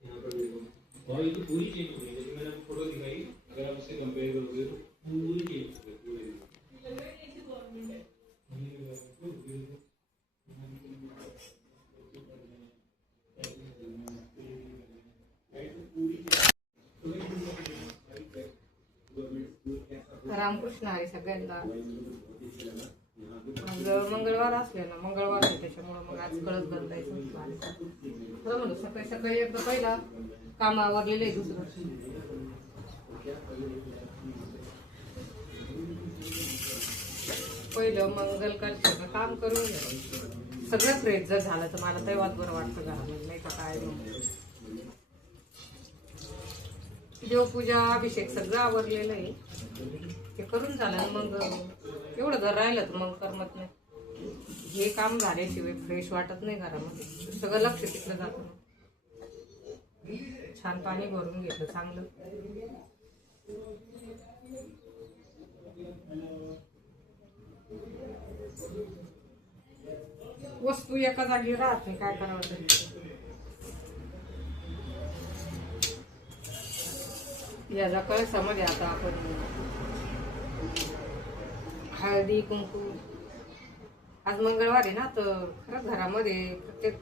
यहाँ पर देखो और ये तो पूरी चेंज हो गई। जैसे मैंने आपको फोटो दिखाई, अगर आप उससे कंपेयर करोगे तो पूरी चेंज हो गई पूरी। रामकृष्ण हरी सगळ्यांना। आज मंगळवार असलेला, मंगळवार आहे त्याच्यामुळे मग आज कळस बंदायचं खरं म्हणतो। सकाळी सकाळी एकदा पहिला काम आवरलेलं आहे, दुसरं पहिलं मंगलकार्याचं काम करून घ्यायचं। सगळं फ्रेश जर झालं तर मला तेव्हाच बरं वाटतं घरामध्ये, नाही का काय देवपूजा अभिषेक सगळं आवरलेलं आहे, ते करून झालं मग एवढं जर राहिलं तर मग करमत नाही। हे काम झाल्याशिवाय फ्रेश वाटत नाही घरामध्ये, सगळं लक्ष तिथलं जातं। छान पाणी भरून घेतलं चांगलं। वस्तू एका जागी राहत नाही, काय करावं तरी। या कळसामध्ये आता आपण हळदी कुंकू, आज मंगळवार आहे ना, तर खरंच घरामध्ये प्रत्येक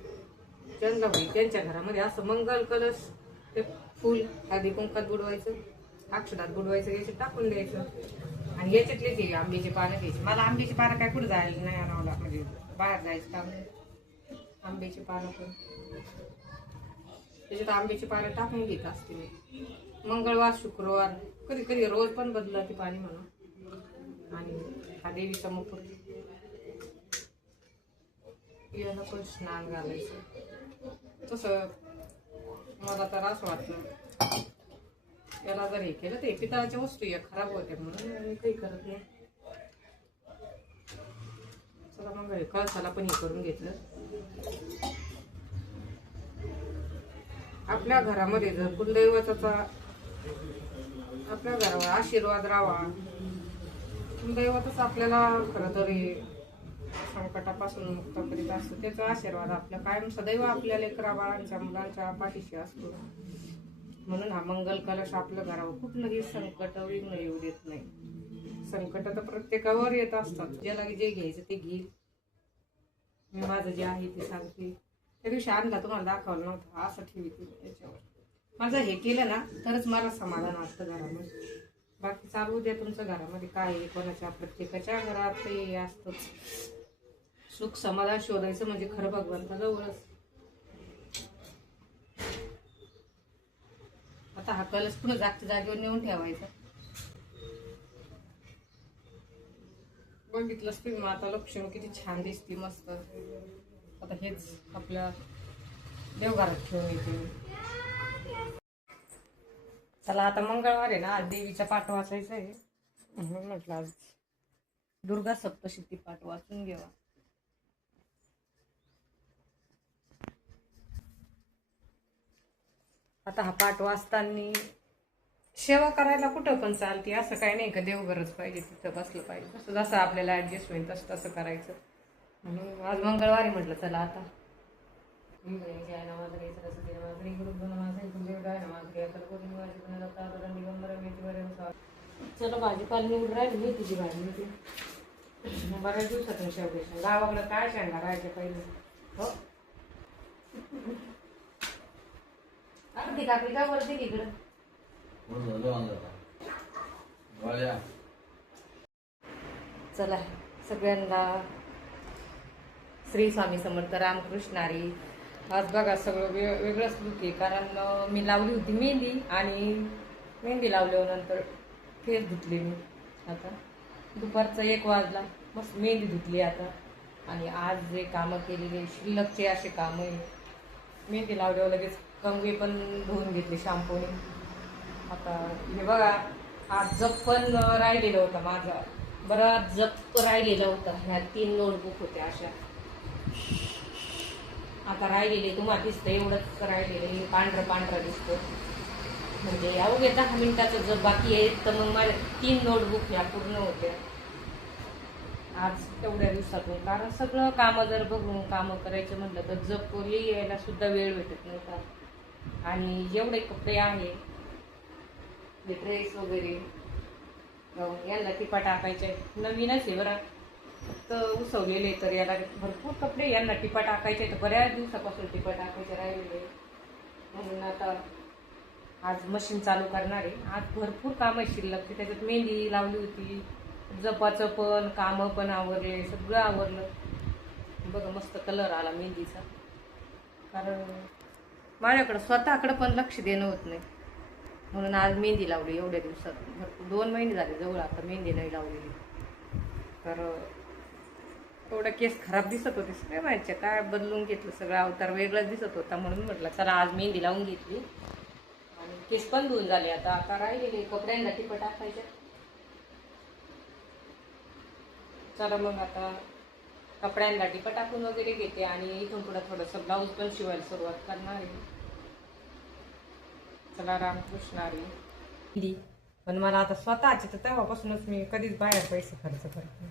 ज्यांना होईल त्यांच्या घरामध्ये असं मंगल कलश, ते फुल हळदी कुंकात बुडवायचं, अक्षरात बुडवायचं, याचे टाकून द्यायचं। आणि याच्यातले ते आंब्याची पानं घ्यायची। मला आंब्याची पानं काय कुठं जायला नाही आणावं, म्हणजे बाहेर जायचं काम नाही। आंब्याची पानं पण त्याच्यात आंब्याची पानं टाकून घेत असते मी। मंगळवार शुक्रवार कधी कधी रोज पण बदलते पाणी म्हणून। आणि हा देवीचा मुकुट, याला पण स्नान घालायचं। तसं मला तर असं वाटतं, याला जर हे केलं ते पितळाच्या वस्तू या खराब होते म्हणून मी काही करत नाही। चला मग कळसाला पण हे करून घेतलं। आपल्या घरामध्ये जर कुलदैवताचा आपल्या घरावर आशीर्वाद राहावा, कुलदैवतच आपल्याला खरं तर संकटापासून मुक्त करीत असतो। त्याचा आशीर्वाद आपल्या कायम सदैव आपल्या लेकरा बाळांच्या मुलांच्या पाठीशी असतो। म्हणून हा मंगल कलश आपल्या घरावर कुठलंही संकट विघ्न येऊ देत नाही। संकट तर प्रत्येकावर येत असतात, ज्याला जे घ्यायचं ते घेईल। मी माझं जे आहे ते सांगते। त्या दिवशी आणला तुम्हाला दाखवलं नव्हतं, असं ठेवते याच्यावर। माझं हे केलं ना तरच मला समाधान वाटतं घरामध्ये। बाकी चालू द्या तुमचं घरामध्ये काय आहे, कोणाच्या प्रत्येकाच्या घरात ते असतंच। सुख समाधान शोधायचं म्हणजे खरं भगवंताजवळच। आता हा कलश पुढे जागच्या जागेवर नेऊन ठेवायचा। बघितलंच तुम्ही माता लक्ष्मी किती छान दिसते, मस्त। आता हेच आपल्या देवघरात ठेवून येते। चला आता मंगळवार आहे ना, आज देवीचा पाठ वाचायचा आहे म्हणून म्हटलं आज दुर्गा सप्तशती पाठ वाचून घ्यावा। आता हा पाठ वाचताना सेवा करायला कुठं पण चालते, असं काही नाही का देवघरच पाहिजे तिथं बसलं पाहिजे। तसं जसं आपल्याला ऍडजस्ट होईल तसं तसं करायचं। म्हणून आज मंगळवारी म्हटलं चला आता चला भाजीपाला निवडून राहिली मी, तुझी भाजी होती बऱ्याच दिवसातून शेवटी। गावाकडं काय शेंगा राहायच्या पहिले हो। अर्धी काकडी का वरती इकडं चला सगळ्यांना श्री स्वामी समर्थ, रामकृष्ण हरी। आज बघा सगळं वेगळंच लुक आहे, कारण मी लावली होती मेहंदी आणि मेहंदी लावल्यानंतर फेस धुतली मी। आता दुपारचा 1 वाजला, मस्त मेहंदी धुतली आता। आणि आज जे कामं केलेले शिल्लकचे असे कामं आहे, मेहंदी लावल्यावर लगेच कंगवे पण धुवून घेतले शॅम्पूने। आता हे बघा आज जप पण राहिलेलं होतं माझं, बराच जप राहिलेला होता। ह्या 3 नोटबुक होत्या अशा, आता राहिलेले तुम्हाला दिसतं एवढंच राहिलेलं, पांढरं पांढरं दिसतं म्हणजे अवघे 10 मिनिटाचं जप बाकी आहे। तर मग माझ्या 3 नोटबुक ह्या पूर्ण होत्या आज तेवढ्या दिवसातून। कारण सगळं कामं जर बघून कामं करायचं म्हटलं तर जप लिहायला सुद्धा वेळ भेटत नव्हता। आणि जेवढे कपडे आहे ड्रेस वगैरे याला टिपा टाकायचे नवीनच आहे बरं, फक्त उसवलेले तर याला भरपूर कपडे यांना टिपा टाकायचे तर बऱ्याच दिवसापासून टिपा टाकायचे राहिलेले, म्हणून आता आज मशीन चालू करणार आहे. आज भरपूर कामं शिल्लक, त्याच्यात मेहंदी लावली होती, जपाचं पण कामं पण आवरले, सगळं आवरलं. बघा मस्त कलर आला मेहंदीचा, कारण माझ्याकडं स्वतःकडं पण लक्ष देणं होत नाही, म्हणून आज मेहंदी लावली. एवढ्या दिवसात भरपूर 2 महिने झाले जवळ आता मेहंदी नाही लावलेली. तर थोडा केस खराब दिसत होते, सगळे माहिती काय बदलून घेतलं, सगळं अवतार वेगळाच दिसत होता, म्हणून म्हटलं चला आज मेहंदी लावून घेतली. आणि केस पण धुवून झाले, आता राहिलेले कपड्यांना टिपा टाकायच्या. चला मग आता कपड्यांना टिपा टाकून वगैरे घेते आणि इथून पुढे थोडंसं ब्लाऊज पण शिवायला सुरुवात करणार आहे. चला रामकृष्ण हरी. पण मला आता स्वतःची तर तेव्हापासूनच मी कधीच बाहेर पैसे खर्च करते.